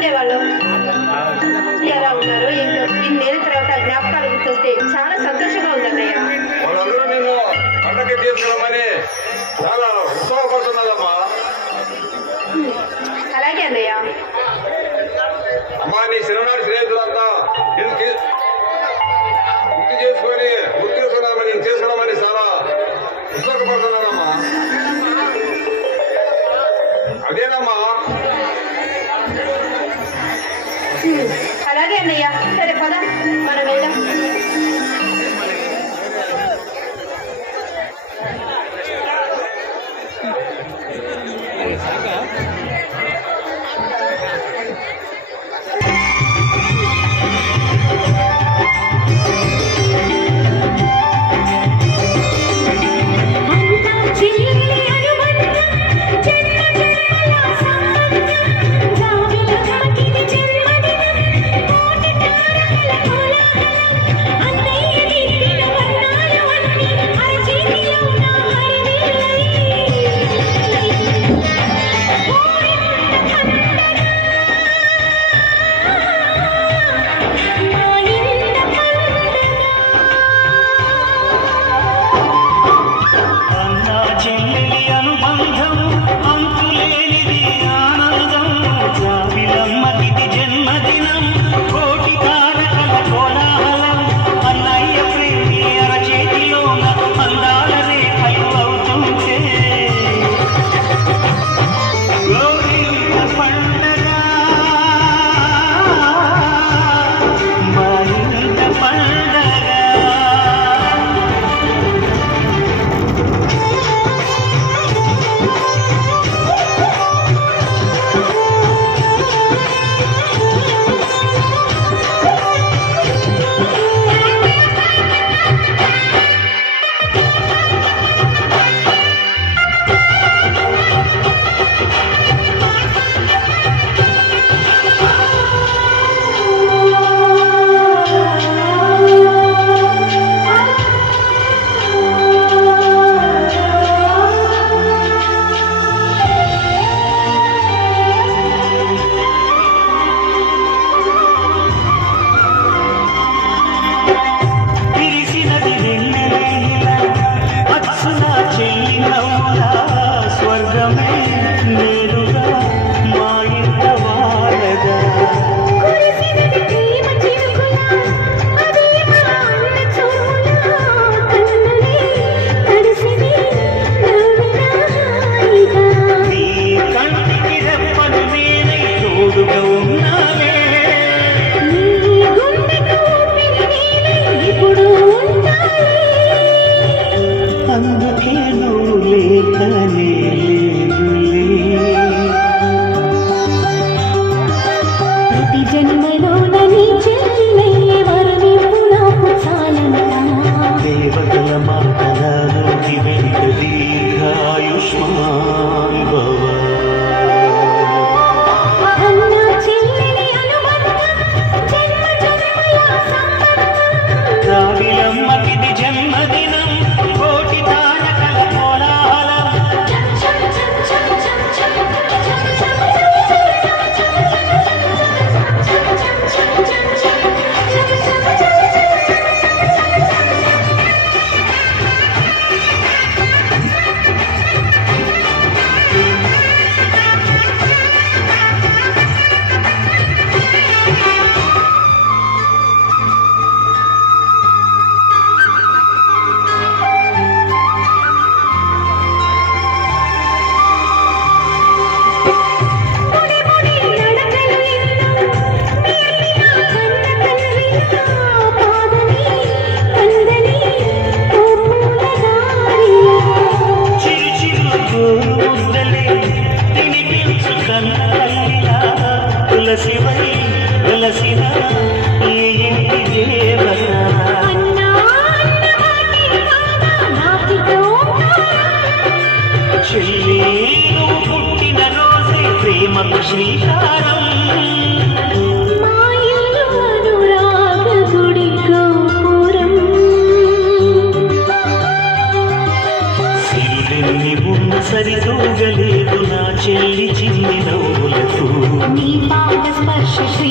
ఉండేవాళ్ళు. ఎలా ఉన్నారు. ఏంటో ఇన్నేళ్ళ తర్వాత జ్ఞాపకాలు గుర్తొస్తే చాలా సంతోషంగా ఉందండి అలాగే అన్నయ్య అమ్మా నీ చిరనాడు స్నేహితులంతా గుర్తు చేసుకొని గుర్తు చేసుకున్నామని చాలా ఉత్సాహపడుతున్నానమ్మా అదేనమ్మా అలాగే అన్నయ్య. సరే పద. మనం వెళ్దాం Krishna తులసి వై Social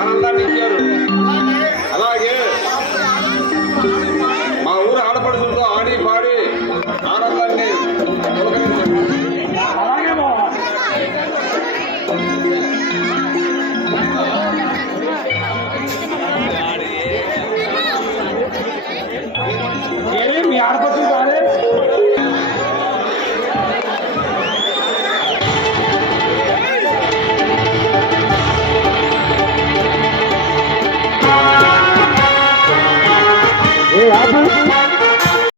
ఆనందాన్ని ఇచ్చారు అలాగే మా ఊరు ఆడపడుతుందో ఆడి పాడి ఆనందాన్ని మీ ఆడపడుతుంది